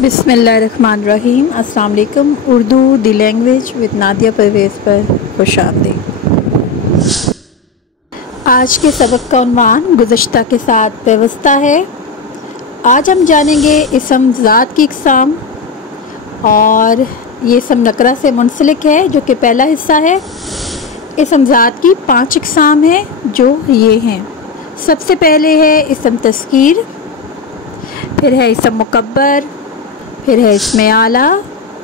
बिस्मिल्लाहिर्रहमानिर्रहीम। अस्सलाम वालेकुम। उर्दू दी लैंग्वेज विद नादिया परवेज़ पर खुशामदीद। आज के सबक का उन्वान गुज़श्ता के साथ व्यवस्था है। आज हम जानेंगे इसम ज़ात की इक़साम, और ये इसम नकरा से मुंसलिक है जो कि पहला हिस्सा है। इसम ज़ात की 5 इक़साम हैं जो ये हैं। सबसे पहले है इसम तस्कीर, फिर है इसम मुकब्बर, फिर है इसम आला,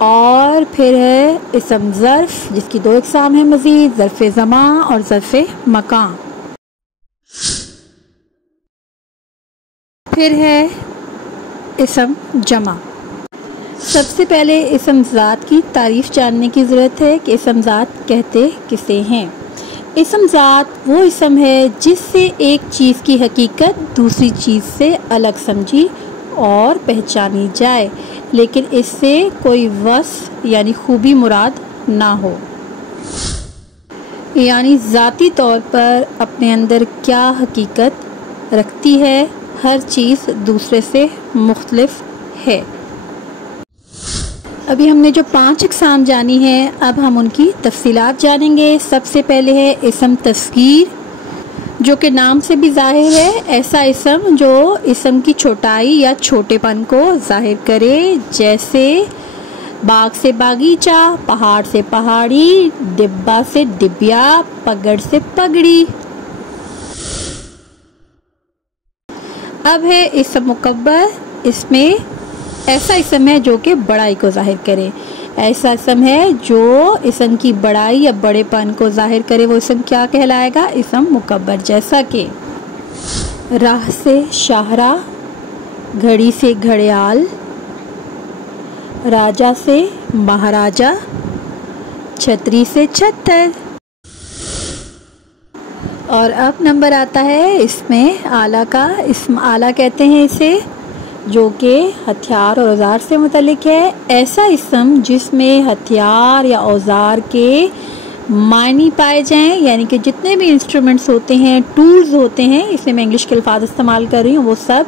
और फिर है इसम ज़र्फ़ जिसकी 2 इक़साम हैं मज़ीद, ज़र्फ़ ज़मा और ज़र्फ़ मकान। फिर है इसम जमा। सबसे पहले इसम ज़ात की तारीफ़ जानने की ज़रूरत है कि इसम ज़ात कहते किसे हैं। इसम ज़ात वो इसम है जिससे एक चीज़ की हकीकत दूसरी चीज़ से अलग समझी और पहचानी जाए, लेकिन इससे कोई वस्फ़ यानी खूबी मुराद ना हो। यानी ज़ाती तौर पर अपने अंदर क्या हकीकत रखती है, हर चीज़ दूसरे से मुख्तलिफ है। अभी हमने जो 5 इक़साम जानी है, अब हम उनकी तफसीलात जानेंगे। सबसे पहले है इसम तस्गीर, जो कि नाम से भी ज़ाहिर है, ऐसा इसम जो इसम की छोटाई या छोटेपन को ज़ाहिर करे, जैसे बाग से बागीचा, पहाड़ से पहाड़ी, डिब्बा से डिबिया, पगड़ से पगड़ी। अब है इसम मुकब्बर। इसमें ऐसा इसम है जो कि बड़ाई को ज़ाहिर करे। ऐसा इसम है जो इसम की बड़ाई या बड़ेपन को ज़ाहिर करे, वो इसम क्या कहलाएगा? इसम मुकब्बर। जैसा कि राह से शाहरा, घड़ी से घड़ियाल, राजा से महाराजा, छतरी से छत्तर। और अब नंबर आता है इसमें आला का। इसम आला कहते हैं इसे, जो कि हथियार और औज़ार से मुतल्लिक है। ऐसा इसम जिसमें हथियार या औज़ार के मायने पाए जाएं, यानी कि जितने भी इंस्ट्रूमेंट्स होते हैं, टूल्स होते हैं, इसमें मैं इंग्लिश के अल्फाज इस्तेमाल कर रही हूँ, वो सब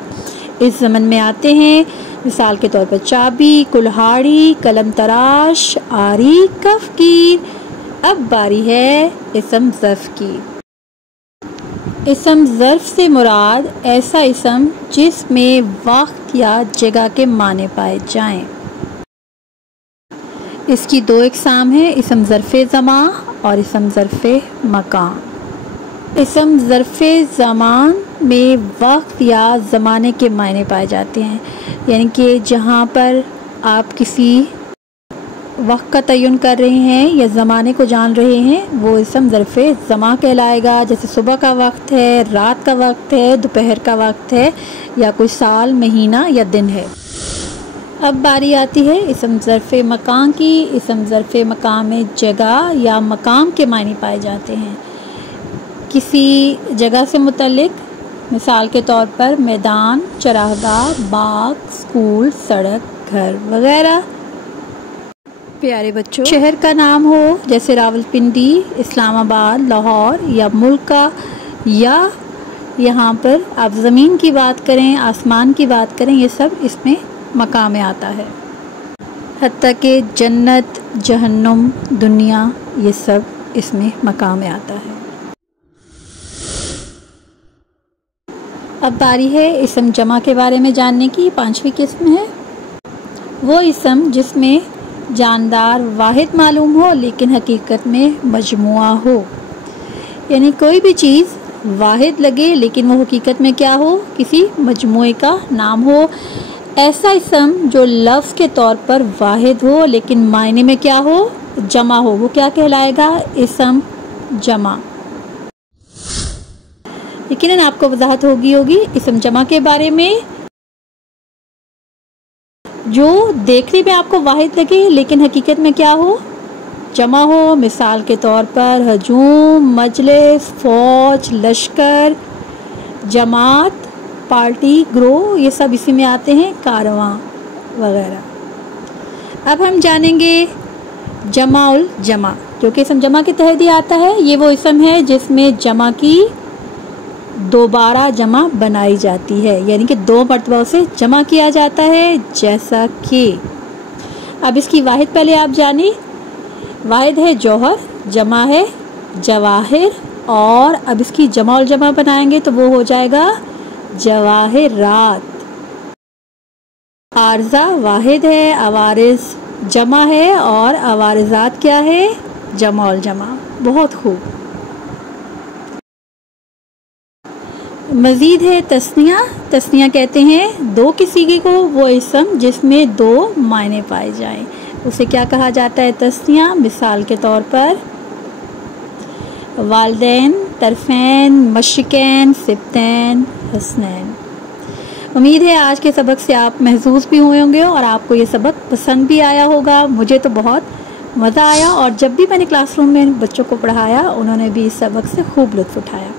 इस ज़मन में आते हैं। मिसाल के तौर पर चाबी, कुल्हाड़ी, कलम तराश, आरी, कफ़कीर। अब बारी है इसम ज़र्फ़ की। इसम ज़र्फ़ से मुराद ऐसा इसम जिसमें वक्त या जगह के माने पाए जाएं। इसकी 2 इक़साम हैं, इसम ज़र्फ़ ज़मान और इसम ज़र्फ़ मकान। इसम ज़र्फ़ ज़मान में वक्त या ज़माने के मायने पाए जाते हैं, यानी कि जहाँ पर आप किसी वक्त का तयन कर रहे हैं या ज़माने को जान रहे हैं, वो इसम ज़र्फ़ ज़मा कहलाएगा। जैसे सुबह का वक्त है, रात का वक्त है, दोपहर का वक्त है, या कोई साल, महीना या दिन है। अब बारी आती है इसम ज़र्फ़ मकान की। इसम ज़र्फ़ मकान में जगह या मकाम के मायने पाए जाते हैं, किसी जगह से मुतल्लिक। मिसाल के तौर पर मैदान, चरागाह, बाग, स्कूल, सड़क, घर वगैरह। प्यारे बच्चों, शहर का नाम हो जैसे रावलपिंडी, इस्लामाबाद, लाहौर, या मुल्क का, या यहाँ पर आप ज़मीन की बात करें, आसमान की बात करें, ये सब इसमें मकाम में आता है। हत्ता कि जन्नत, जहन्नुम, दुनिया, ये सब इसमें मकाम में आता है। अब बारी है इसम जमा के बारे में जानने की। 5वीं किस्म है वो इसम जिसमें जानदार वाहिद मालूम हो लेकिन हकीकत में मजमुआ हो, यानी कोई भी चीज़ वाहिद लगे लेकिन वो हकीकत में क्या हो? किसी मजमुए का नाम हो। ऐसा इसम जो लफ्ज़ के तौर पर वाहिद हो लेकिन मायने में क्या हो? जमा हो, वो क्या कहलाएगा? इसम जमा। यकीनन आपको वजाहत होगी इसम जमा के बारे में, जो देखने में आपको वाहिद लगे लेकिन हकीकत में क्या हो? जमा हो। मिसाल के तौर पर हजूम, मजलिस, फ़ौज, लश्कर, जमात, पार्टी, ग्रोह, ये सब इसी में आते हैं, कारवां वगैरह। अब हम जानेंगे जमाउल जमा, जो कि इसम जमा के तहत ही आता है। ये वो इसम है जिसमें जमा की दोबारा जमा बनाई जाती है, यानी कि 2 मरतबा उसे जमा किया जाता है। जैसा कि अब इसकी वाहिद पहले आप जानिए। वाहिद है जौहर, जमा है जवाहिर, और अब इसकी जमा और जमा बनाएंगे तो वो हो जाएगा जवाहिरात। आरजा वाहिद है, अवारिस जमा है, और अवारिजात क्या है? जमा और जमा। बहुत खूब। मज़ीद है तस्निया। तस्निया कहते हैं 2 की सीगे को वो इसम जिसमें 2 मायने पाए जाएं, उसे क्या कहा जाता है? तस्निया। मिसाल के तौर पर वालदैन, तरफैन, मशरिकैन, सिब्तैन, हसनैन। उम्मीद है आज के सबक से आप महसूस भी हुए होंगे और आपको ये सबक पसंद भी आया होगा। मुझे तो बहुत मज़ा आया, और जब भी मैंने क्लासरूम में बच्चों को पढ़ाया उन्होंने भी इस सबक से खूब लुत्फ़ उठाया।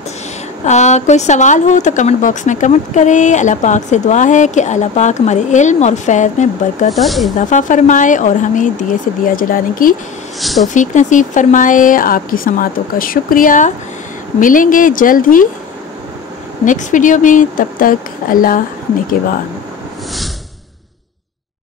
कोई सवाल हो तो कमेंट बॉक्स में कमेंट करें। अल्लाह पाक से दुआ है कि अल्लाह पाक हमारे इल्म और फैज़ में बरकत और इजाफ़ा फ़रमाए और हमें दिए से दिया जलाने की तौफ़ीक नसीब फ़रमाए। आपकी समातों का शुक्रिया। मिलेंगे जल्द ही नेक्स्ट वीडियो में, तब तक अल्लाह निगहबान।